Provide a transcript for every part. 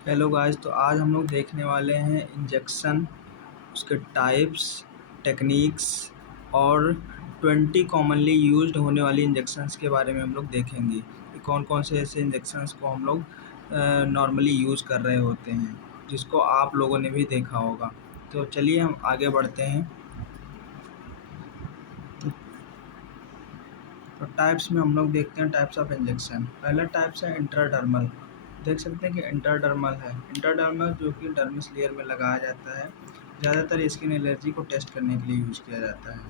Hello guys, तो आज हम लोग देखने वाले हैं इंजेक्शन, उसके टाइप्स, टेक्निक्स और 20 कॉमनली यूज्ड होने वाली इंजेक्शंस के बारे में हम लोग देखेंगे कि कौन कौन से ऐसे इंजेक्शंस को हम लोग नॉर्मली यूज़ कर रहे होते हैं, जिसको आप लोगों ने भी देखा होगा। तो चलिए हम आगे बढ़ते हैं। तो टाइप्स में हम लोग देखते हैं टाइप्स ऑफ इंजेक्शन। पहला टाइप्स है इंट्राडर्मल। देख सकते हैं कि इंट्राडर्मल है। इंट्राडर्मल जो कि डर्मिस लेयर में लगाया जाता है, ज़्यादातर स्किन एलर्जी को टेस्ट करने के लिए यूज़ किया जाता है।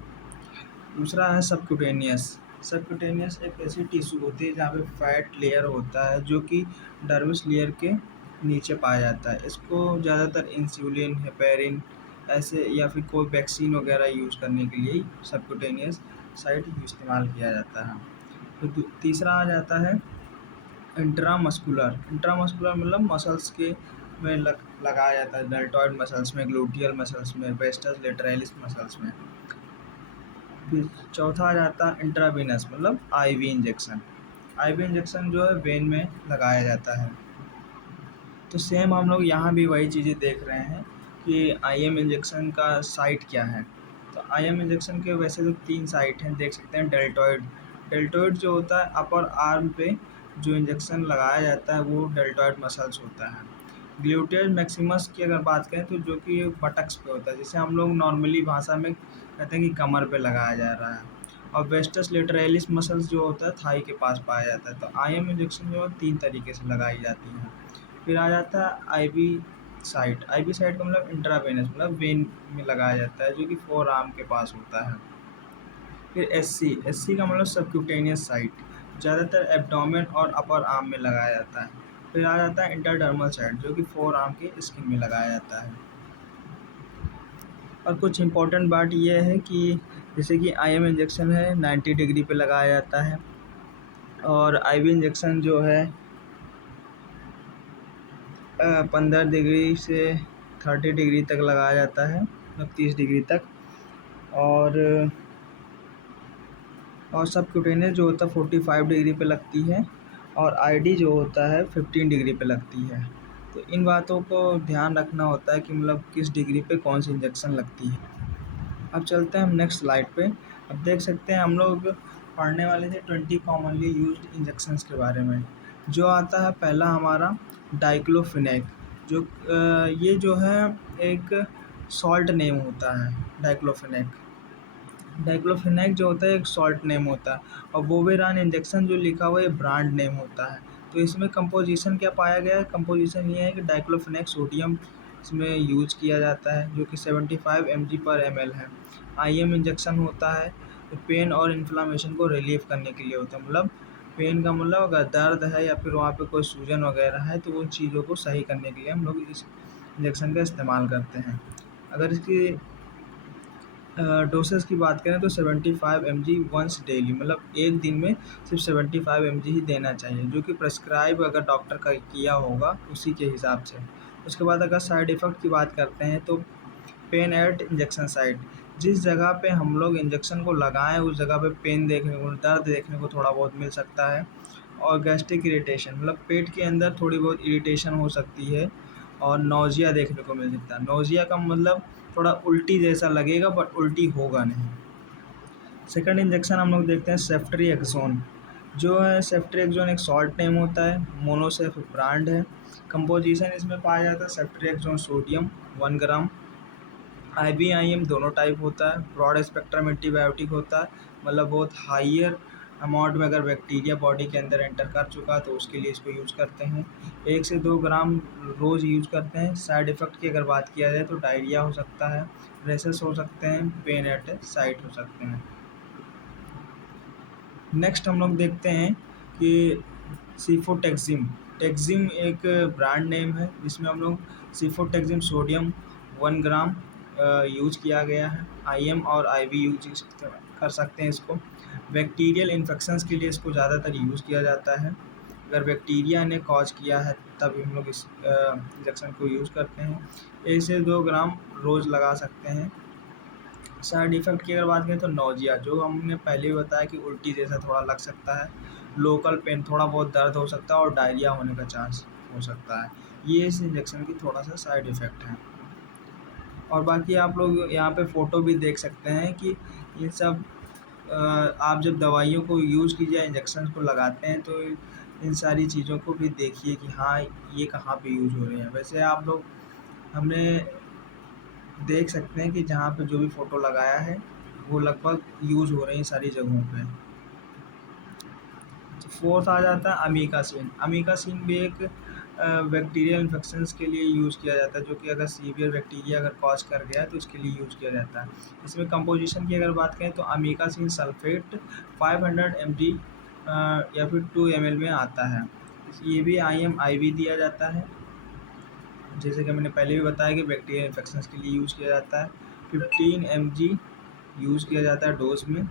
दूसरा है सबक्यूटेनियस। सबक्यूटेनियस एक ऐसी टिश्यू होती है जहाँ पे फैट लेयर होता है जो कि डर्मिस लेयर के नीचे पाया जाता है। इसको ज़्यादातर इंसुलिन, हेपेरिन ऐसे या फिर कोई वैक्सीन वगैरह यूज़ करने के लिए सबक्यूटेनियस साइट इस्तेमाल किया जाता है। तो तीसरा आ जाता है इंट्रामस्कुलर। इंट्रामस्कुलर मतलब मसल्स के में लगाया जाता है, डेल्टॉइड मसल्स में, ग्लूटियल मसल्स में, वेस्टस लेटरलिस मसल्स में। फिर चौथा आ जाता है इंट्रावेनस मतलब आईवी इंजेक्शन। आईवी इंजेक्शन जो है वेन में लगाया जाता है। तो सेम हम लोग यहाँ भी वही चीज़ें देख रहे हैं कि आईएम इंजेक्शन का साइट क्या है। तो आईएम इंजेक्शन के वैसे तो 3 साइट हैं, देख सकते हैं। डेल्टॉइड, डेल्टॉइड जो होता है अपर आर्म पे जो इंजेक्शन लगाया जाता है वो डेल्टॉइड मसल्स होता है। ग्लूटियस मैक्सिमस की अगर बात करें तो जो कि बटक्स पे होता है, जिसे हम लोग नॉर्मली भाषा में कहते हैं कि कमर पे लगाया जा रहा है। और वेस्टस लेटरलिस मसल्स जो होता है थाई के पास पाया जाता है। तो आईएम इंजेक्शन जो है 3 तरीके से लगाई जाती है। फिर आ जाता है आईवी साइट। आईवी साइट का मतलब इंट्रावेनस मतलब वेन में लगाया जाता है जो कि फोर आर्म के पास होता है। फिर एससी, एससी का मतलब सबक्यूटेनियस साइट, ज़्यादातर एब्डोमेन और अपर आर्म में लगाया जाता है। फिर आ जाता है इंटरडर्मल साइट जो कि फोर आर्म के स्किन में लगाया जाता है। और कुछ इम्पोर्टेंट बात यह है कि जैसे कि आईएम इंजेक्शन है 90 डिग्री पे लगाया जाता है, और आईवी इंजेक्शन जो है 15 डिग्री से 30 डिग्री तक लगाया जाता है, मतलब 30 डिग्री तक। और सबक्यूटेनियस जो होता है 45 डिग्री पे लगती है, और आईडी जो होता है 15 डिग्री पे लगती है। तो इन बातों को ध्यान रखना होता है कि मतलब किस डिग्री पे कौन सी इंजेक्शन लगती है। अब चलते हैं हम नेक्स्ट स्लाइड पे। अब देख सकते हैं हम लोग पढ़ने वाले थे 20 कॉमनली यूज्ड इंजेक्शंस के बारे में। जो आता है पहला हमारा डाइक्लोफिनेक। जो ये जो है एक सॉल्ट नेम होता है। डाइक्लोफिनेक, डाइक्लोफिनेक जो होता है एक सॉल्ट नेम होता है, और वोवेरान इंजेक्शन जो लिखा हुआ है ये ब्रांड नेम होता है। तो इसमें कंपोजिशन क्या पाया गया है? कंपोजिशन ये है कि डाइक्लोफिनेक सोडियम इसमें यूज किया जाता है जो कि 75 mg/ml है। आईएम इंजेक्शन होता है, तो पेन और इन्फ्लामेशन को रिलीव करने के लिए होता है। मतलब पेन का मतलब अगर दर्द है या फिर वहाँ पे कोई सूजन वगैरह है तो उन चीज़ों को सही करने के लिए हम लोग इस इंजेक्शन का इस्तेमाल करते हैं। अगर इसकी डोसेस की बात करें तो 75 mg वंस डेली, मतलब एक दिन में सिर्फ 75 mg ही देना चाहिए, जो कि प्रेस्क्राइब अगर डॉक्टर का किया होगा उसी के हिसाब से। उसके बाद अगर साइड इफ़ेक्ट की बात करते हैं तो पेन एट इंजेक्शन साइट, जिस जगह पे हम लोग इंजेक्शन को लगाएं उस जगह पे पेन देखने को, दर्द देखने को थोड़ा बहुत मिल सकता है। और गैस्ट्रिक इरिटेशन मतलब पेट के अंदर थोड़ी बहुत इरिटेशन हो सकती है, और नौजिया देखने को मिल सकता है। नौजिया का मतलब थोड़ा उल्टी जैसा लगेगा बट उल्टी होगा नहीं। सेकंड इंजेक्शन हम लोग देखते हैं सेफ्ट्रिएक्सोन। जो है सेफ्ट्रिएक्सोन एक सॉल्ट नेम होता है, मोनोसेफ ब्रांड है। कंपोजिशन इसमें पाया जाता है सेफ्ट्रिएक्सोन सोडियम 1 ग्राम। आईवी आईएम दोनों टाइप होता है। ब्रॉड स्पेक्ट्रम एंटीबायोटिक होता है, मतलब बहुत हाइयर अमाउंट में अगर बैक्टीरिया बॉडी के अंदर एंटर कर चुका है तो उसके लिए इसको यूज़ करते हैं। 1 से 2 ग्राम रोज़ यूज़ करते हैं। साइड इफ़ेक्ट की अगर बात किया जाए तो डायरिया हो सकता है, रेसेस हो सकते हैं, पेन एट साइट हो सकते हैं। नेक्स्ट हम लोग देखते हैं कि सीफोटेक्जिम। टेक्जिम एक ब्रांड नेम है जिसमें हम लोग सीफोटेक्जिम सोडियम 1 ग्राम यूज किया गया है। आईएम और आईवी यूज कर सकते हैं इसको। बैक्टीरियल इन्फेक्शंस के लिए इसको ज़्यादातर यूज़ किया जाता है। अगर बैक्टीरिया ने कॉज किया है तब हम लोग इस इंजेक्शन को यूज़ करते हैं। 1 से 2 ग्राम रोज़ लगा सकते हैं। साइड इफ़ेक्ट की अगर बात करें तो नौजिया, जो हमने पहले ही बताया कि उल्टी जैसा थोड़ा लग सकता है, लोकल पेन थोड़ा बहुत दर्द हो सकता है, और डायरिया होने का चांस। हो सकता है। ये इस इंजेक्शन की थोड़ा सा साइड इफ़ेक्ट है। और बाकी आप लोग यहाँ पे फ़ोटो भी देख सकते हैं कि ये सब आप जब दवाइयों को यूज़ कीजिए, इंजेक्शन को लगाते हैं, तो इन सारी चीज़ों को भी देखिए कि हाँ, ये कहाँ पे यूज़ हो रहे हैं। वैसे आप लोग हमने देख सकते हैं कि जहाँ पे जो भी फ़ोटो लगाया है वो लगभग यूज़ हो रही हैं सारी जगहों पे। फोर्थ आ जाता है अमीकासिन। अमीकासिन भी एक बैक्टीरियल इन्फेक्शंस के लिए यूज़ किया जाता है, जो कि अगर सीवियर बैक्टीरिया अगर कॉज कर गया है तो उसके लिए यूज़ किया जाता है। इसमें कंपोजिशन की अगर बात करें तो अमीकासिन सल्फेट 500 mg या फिर 2 ml में आता है। ये भी IM/IV दिया जाता है। जैसे कि मैंने पहले भी बताया कि बैक्टीरियल इन्फेक्शंस के लिए यूज़ किया जाता है। 15 mg यूज़ किया जाता है डोज में।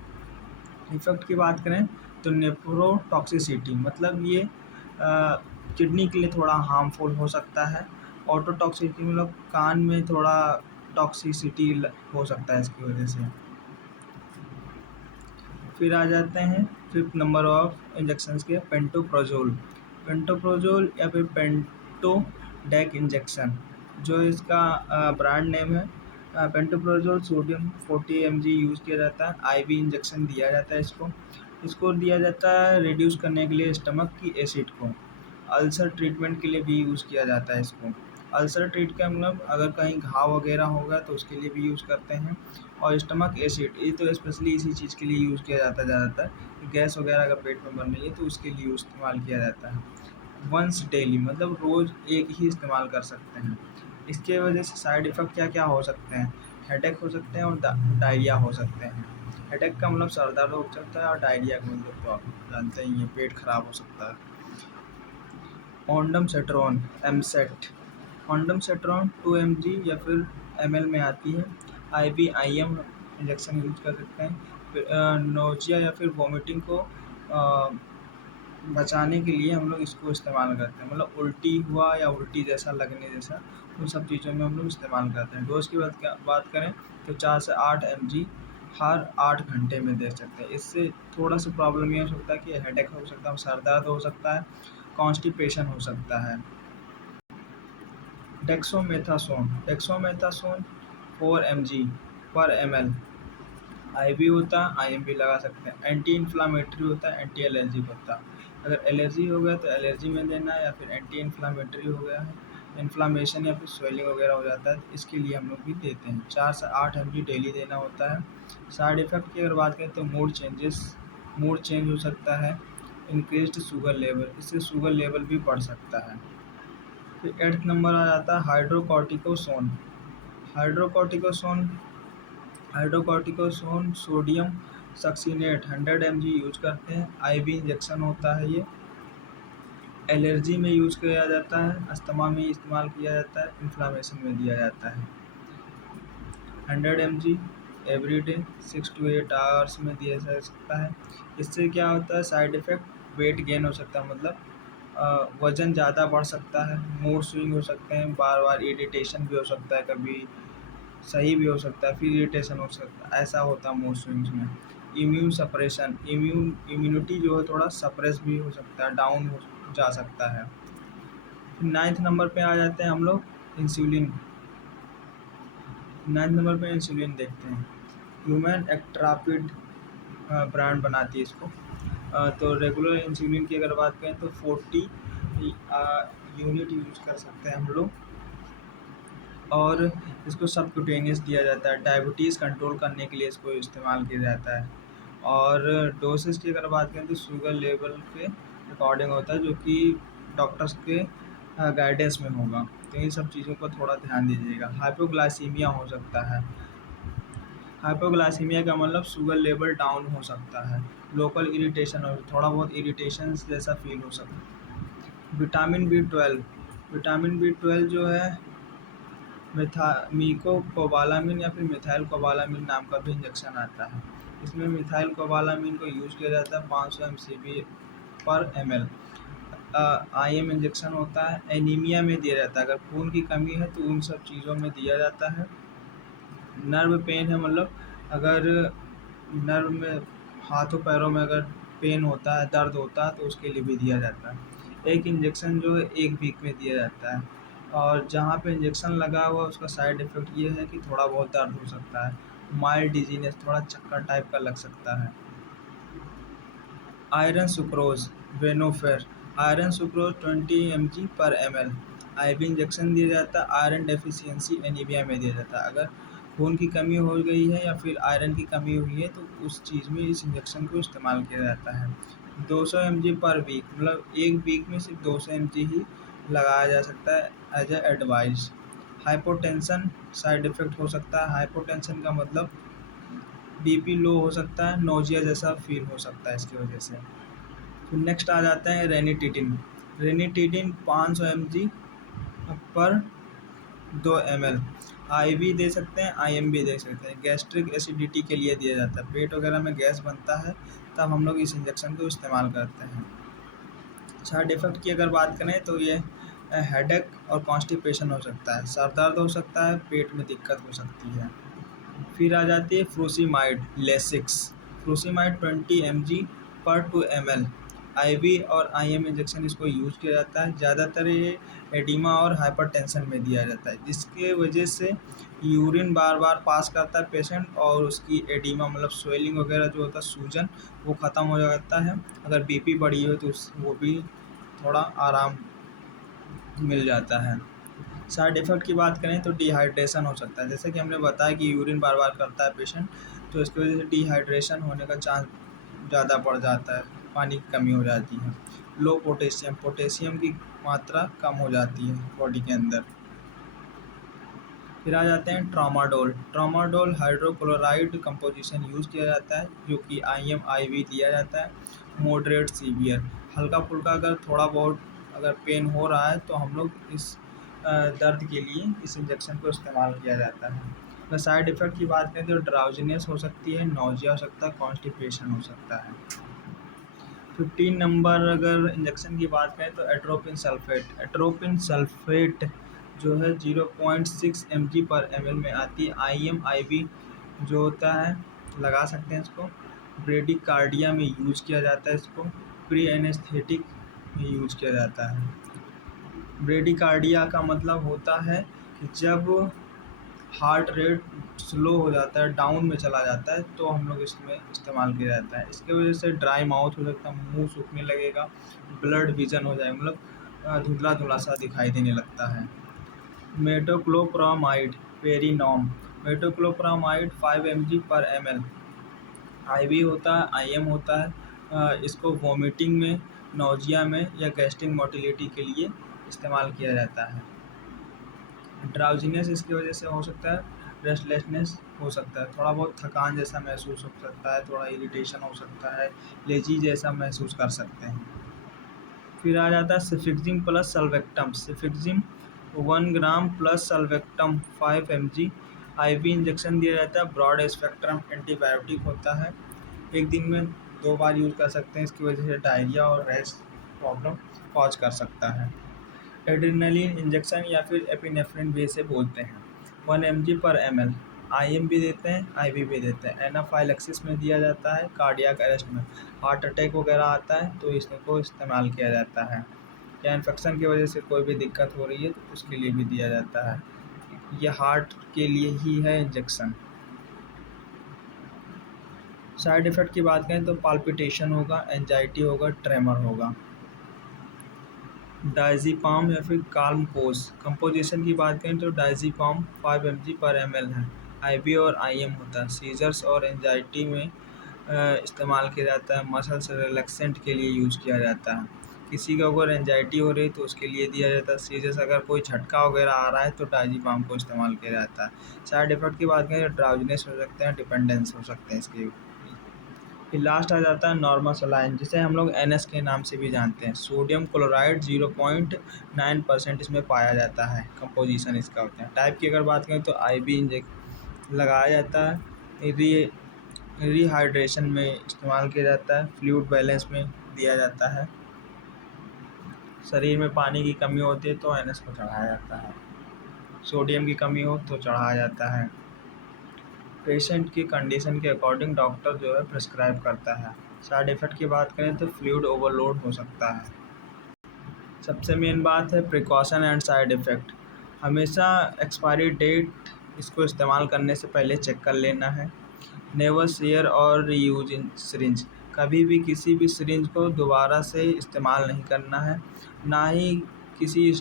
इफ़ेक्ट की बात करें तो नेफ्रोटॉक्सिसिटी, मतलब ये किडनी के लिए थोड़ा हार्मफुल हो सकता है। ऑटोटॉक्सिसिटी मतलब कान में थोड़ा टॉक्सिसिटी हो सकता है इसकी वजह से। फिर आ जाते हैं फिफ्थ नंबर ऑफ इंजेक्शंस के, पेंटोप्रोजोल। पेंटोप्रोजोल या फिर पेंटोडेक इंजेक्शन, जो इसका ब्रांड नेम है। पेंटोप्रोजोल सोडियम 40 mg यूज़ किया जाता है। IV इंजेक्शन दिया जाता है इसको दिया जाता है रिड्यूस करने के लिए स्टमक की एसिड को। अल्सर ट्रीटमेंट के लिए भी यूज़ किया जाता है इसको। अल्सर ट्रीट का मतलब अगर कहीं घाव वगैरह होगा तो उसके लिए भी यूज़ करते हैं। और स्टमक एसिड, ये तो स्पेशली इसी चीज़ के लिए यूज़ किया जाता है ज़्यादातर, गैस वगैरह अगर पेट में बन रही है तो उसके लिए इस्तेमाल किया जाता है। वंस डेली मतलब रोज़ एक ही इस्तेमाल कर सकते हैं। इसके वजह से साइड इफ़ेक्ट क्या क्या हो सकते हैं? हेडेक हो सकते हैं और डायरिया हो सकते हैं। हेडेक का मतलब सर दर्द हो सकता है, और डायरिया का मतलब तो आप जानते ही हैं, पेट खराब हो सकता है। ओंडामसेट्रोन एमसेट, ओंडामसेट्रोन 2 mg या फिर ml में आती है। IV IM इंजेक्शन यूज कर सकते हैं। नोजिया या फिर वोमिटिंग को बचाने के लिए हम लोग इसको इस्तेमाल करते हैं, मतलब उल्टी हुआ या उल्टी जैसा लगने जैसा, उन सब चीज़ों में हम लोग इस्तेमाल करते हैं। डोज की बात करें तो 4 से 8 mg हर 8 घंटे में दे सकते हैं। इससे थोड़ा सा प्रॉब्लम ये हो सकता है कि हेडेक हो सकता है, सर दर्द हो सकता है, कॉन्स्टिपेशन हो सकता है। डेक्सोमेथासोन 4 mg पर ml IV होता है, IM भी लगा सकते हैं। एंटी इन्फ्लामेटरी होता है, एंटी एलर्जिक होता है। अगर एलर्जी हो गया तो एलर्जी में देना है, या फिर एंटी इन्फ्लामेटरी हो गया है, इन्फ्लामेशन या फिर स्वेलिंग वगैरह हो जाता है, इसके लिए हम लोग भी देते हैं। 4 से 8 mg डेली देना होता है। साइड इफ़ेक्ट की अगर बात करें तो मूड चेंज हो सकता है। इंक्रीज्ड शुगर लेवल, इससे शुगर लेवल भी बढ़ सकता है। फिर 8th नंबर आ जाता है हाइड्रोकॉर्टिकोसोन। हाइड्रोकॉर्टिकोसोन हाइड्रोकॉर्टिकोसोन सोडियम सक्सीनेट 100 mg यूज करते हैं। IV इंजेक्शन होता है ये। एलर्जी में यूज़ किया जाता है, अस्थमा में इस्तेमाल किया जाता है, इन्फ्लामेशन में दिया जाता है। 100 mg every day 6 to 8 hours में दिया जा सकता है। इससे क्या होता है साइड इफ़ेक्ट? वेट गेन हो सकता है, मतलब वज़न ज़्यादा बढ़ सकता है, मूड स्विंग हो सकते हैं, बार बार इरिटेशन भी हो सकता है, कभी सही भी हो सकता है, फिर इरिटेशन हो सकता है, ऐसा होता है मूड स्विंग्स में। इम्यून सप्रेशन, इम्यूनिटी जो है थोड़ा सप्रेस भी हो सकता है, डाउन हो जा सकता है। फिर 9th नंबर पे आ जाते हैं हम लोग इंसुलिन। 9th नंबर पे इंसुलिन देखते हैं। ह्यूमन एक्ट्रापिड ब्रांड बनाती है इसको। तो रेगुलर इंसुलिन की अगर बात करें तो 40 यूनिट यूज़ कर सकते हैं हम लोग, और इसको सबक्यूटेनियस दिया जाता है। डायबिटीज़ कंट्रोल करने के लिए इसको इस्तेमाल किया जाता है। और डोसेज की अगर बात करें तो शुगर लेवल के अकॉर्डिंग होता है, जो कि डॉक्टर्स के गाइडेंस में होगा। तो इन सब चीज़ों पर थोड़ा ध्यान दीजिएगा। हाइपोग्लाइसीमिया हो सकता है। हाइपोग्लाइसीमिया का मतलब शुगर लेवल डाउन हो सकता है। लोकल इरिटेशन हो, थोड़ा बहुत इरिटेशन जैसा फील हो सकता है। विटामिन बी ट्वेल्व जो है मीकोकोबालामिन या फिर मिथाइल कोबालामिन नाम का भी इंजेक्शन आता है। इसमें मिथाइल कोबालामिन को यूज़ किया जाता है 500 mcg पर ml। IM इंजेक्शन होता है। एनीमिया में दिया जाता है, अगर खून की कमी है तो उन सब चीज़ों में दिया जाता है। नर्व पेन है, मतलब अगर नर्व में हाथों पैरों में अगर पेन होता है, दर्द होता है, तो उसके लिए भी दिया जाता है। एक इंजेक्शन जो है 1 वीक में दिया जाता है, और जहाँ पे इंजेक्शन लगा हुआ उसका साइड इफ़ेक्ट ये है कि थोड़ा बहुत दर्द हो सकता है, माइल्ड डिजीनेस, थोड़ा चक्कर टाइप का लग सकता है। Iron sucrose Venofer, iron sucrose 20 mg/ml IV injection दिया जाता है। आयरन डेफिशिएंसी एनीमिया में दिया जाता है। अगर खून की कमी हो गई है या फिर आयरन की कमी हुई है तो उस चीज़ में इस इंजेक्शन को इस्तेमाल किया जाता है। 200 mg पर वीक, मतलब एक वीक में सिर्फ 200 mg ही लगाया जा सकता है as a advice. Hypotension side effect हो सकता है। हाइपोटेंशन का मतलब बीपी लो हो सकता है, नोजिया जैसा फील हो सकता है इसकी वजह से। फिर नेक्स्ट आ जाता है रेनिटिडिन। रेनिटिडिन 500 mg पर 2 ml IV दे सकते हैं, IM भी दे सकते हैं। गैस्ट्रिक एसिडिटी के लिए दिया जाता है, पेट वगैरह में गैस बनता है तब हम लोग इस इंजेक्शन को इस्तेमाल करते हैं। साइड इफ़ेक्ट की अगर बात करें तो ये हेडेक और कॉन्स्टिपेशन हो सकता है, सर दर्द हो सकता है, पेट में दिक्कत हो सकती है। फिर आ जाती है फ्रूसिमाइड लेसिक्स। फ्रूसिमाइड 20 mg पर 2 ml IV और IM इंजेक्शन इसको यूज़ किया जाता है। ज़्यादातर ये एडिमा और हाइपरटेंशन में दिया जाता है, जिसके वजह से यूरिन बार बार पास करता है पेशेंट, और उसकी एडिमा मतलब स्वेलिंग वगैरह जो होता है, सूजन, वो ख़त्म हो जाता है। अगर बीपी बढ़ी हो तो वो भी थोड़ा आराम मिल जाता है। साइड इफ़ेक्ट की बात करें तो डिहाइड्रेशन हो सकता है, जैसे कि हमने बताया कि यूरिन बार बार करता है पेशेंट, तो इसकी वजह से डिहाइड्रेशन होने का चांस ज़्यादा बढ़ जाता है, पानी की कमी हो जाती है। लो पोटेशियम, पोटेशियम की मात्रा कम हो जाती है बॉडी के अंदर। फिर आ जाते हैं tramadol. Tramadol hydrochloride composition use किया जाता है, जो कि IM IV दिया जाता है। मॉडरेट सीवियर, हल्का फुल्का अगर थोड़ा बहुत अगर पेन हो रहा है तो हम लोग इस दर्द के लिए इस इंजेक्शन को इस्तेमाल किया जाता है। अगर साइड इफ़ेक्ट की बात करें तो ड्राउजीनेस हो सकती है, नोजिया हो सकता है, कॉन्स्टिपेशन हो सकता है। 15 नंबर अगर इंजेक्शन की बात करें तो एट्रोपिन सल्फेट। एट्रोपिन सल्फेट जो है 0.6 mg/ml में आती है। IM IV जो होता है लगा सकते हैं इसको। ब्रेडिकार्डिया में यूज किया जाता है इसको। प्री एनेस्थेटिक में यूज किया जाता है। ब्रेडिकार्डिया का मतलब होता है कि जब हार्ट रेट स्लो हो जाता है, डाउन में चला जाता है, तो हम लोग इसमें इस्तेमाल किया जाता है। इसके वजह से ड्राई माउथ हो सकता है, मुंह सूखने लगेगा, ब्लड विजन हो जाएगा, मतलब धुंधला धुंधला सा दिखाई देने लगता है। मेटोक्लोप्रामाइड पेरीनॉम। मेटोक्लोप्रामाइड 5 mg/ml IV होता है, IM होता है। इसको वोमिटिंग में, नोजिया में या गैस्ट्रिक मोटिलिटी के लिए इस्तेमाल किया जाता है। ड्राउजीनेस इसकी वजह से हो सकता है, रेस्टलेसनेस हो सकता है, थोड़ा बहुत थकान जैसा महसूस हो सकता है, थोड़ा इरिटेशन हो सकता है, लेजी जैसा महसूस कर सकते हैं। फिर आ जाता है cefixime plus sulbactam. Cefixime 1 gram plus sulbactam 5 mg IV injection दिया जाता है। ब्रॉड स्पेक्ट्रम एंटीबायोटिक होता है, एक दिन में 2 बार यूज़ कर सकते हैं। इसकी वजह से डायरिया और रैश प्रॉब्लम कॉज कर सकता है। एड्रेनलिन इंजेक्शन या फिर एपिनेफ्रिन भी इसे बोलते हैं। 1 mg/ml IM भी देते हैं, IV भी देते हैं। एनाफाइलैक्सिस में दिया जाता है, कार्डियक अरेस्ट में, हार्ट अटैक वगैरह आता है तो इसको इस्तेमाल किया जाता है। या इन्फेक्शन की वजह से कोई भी दिक्कत हो रही है तो उसके लिए भी दिया जाता है। ये हार्ट के लिए ही है इंजेक्शन। साइड इफ़ेक्ट की बात करें तो पाल्पिटेशन होगा, एंजाइटी होगा, ट्रेमर होगा। डायज़ीपाम या फिर काल्मपोज। कंपोजिशन की बात करें तो डायज़ीपाम 5 mg/ml है, IV और IM होता है। सीजर्स और एंजाइटी में इस्तेमाल किया जाता है। मसल्स रिलैक्सेंट के लिए यूज़ किया जाता है। किसी को अगर एंजाइटी हो रही है तो उसके लिए दिया जाता है। सीजर्स अगर कोई झटका वगैरह आ रहा है तो डायज़ीपाम को इस्तेमाल किया जाता है। साइड इफ़ेक्ट की बात करें तो ड्राउजीनेस हो सकते हैं, डिपेंडेंस हो सकते हैं इसके। फिर लास्ट आ जाता है नॉर्मल सलाइन, जिसे हम लोग NS के नाम से भी जानते हैं। सोडियम क्लोराइड 0.9% इसमें पाया जाता है, कंपोजिशन इसका होता है। टाइप की अगर बात करें तो IV इंजेक्ट लगाया जाता है, रिहाइड्रेशन में इस्तेमाल किया जाता है, फ्लूइड बैलेंस में दिया जाता है, शरीर में पानी की कमी होती है तो NS को चढ़ाया जाता है, सोडियम की कमी हो तो चढ़ाया जाता है। पेशेंट की कंडीशन के अकॉर्डिंग डॉक्टर जो है प्रिस्क्राइब करता है। साइड इफ़ेक्ट की बात करें तो फ्लूइड ओवरलोड हो सकता है। सबसे मेन बात है प्रिकॉशन एंड साइड इफ़ेक्ट। हमेशा एक्सपायरी डेट इसको इस्तेमाल करने से पहले चेक कर लेना है। नेवर शेयर और रीयूज इन सिरिंज, कभी भी किसी भी सिरिंज को दोबारा से इस्तेमाल नहीं करना है, ना ही किसी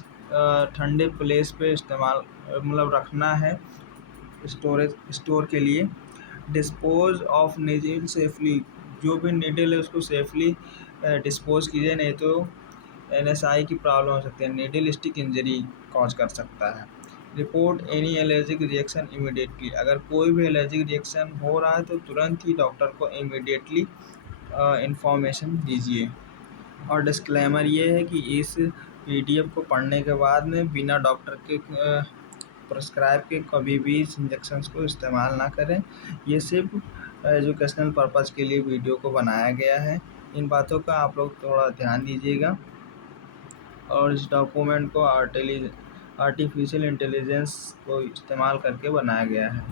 ठंडे प्लेस पे इस्तेमाल मतलब रखना है स्टोर के लिए। डिस्पोज ऑफ नीडल सेफली, जो भी नीडल है उसको सेफली डिस्पोज कीजिए, नहीं तो NSI की प्रॉब्लम हो सकती है, नीडल स्टिक इंजरी कॉज कर सकता है। Report any allergic reaction immediately, अगर कोई भी एलर्जिक रिएक्शन हो रहा है तो तुरंत ही डॉक्टर को इमीडिएटली इंफॉर्मेशन दीजिए। और डिस्क्लेमर ये है कि इस PDF को पढ़ने के बाद में बिना डॉक्टर के प्रिस्क्राइब के कभी भी इस इंजेक्शंस को इस्तेमाल ना करें। ये सिर्फ एजुकेशनल पर्पज़ के लिए वीडियो को बनाया गया है। इन बातों का आप लोग थोड़ा ध्यान दीजिएगा। और इस डॉक्यूमेंट को आर्टिफिशियल इंटेलिजेंस को इस्तेमाल करके बनाया गया है।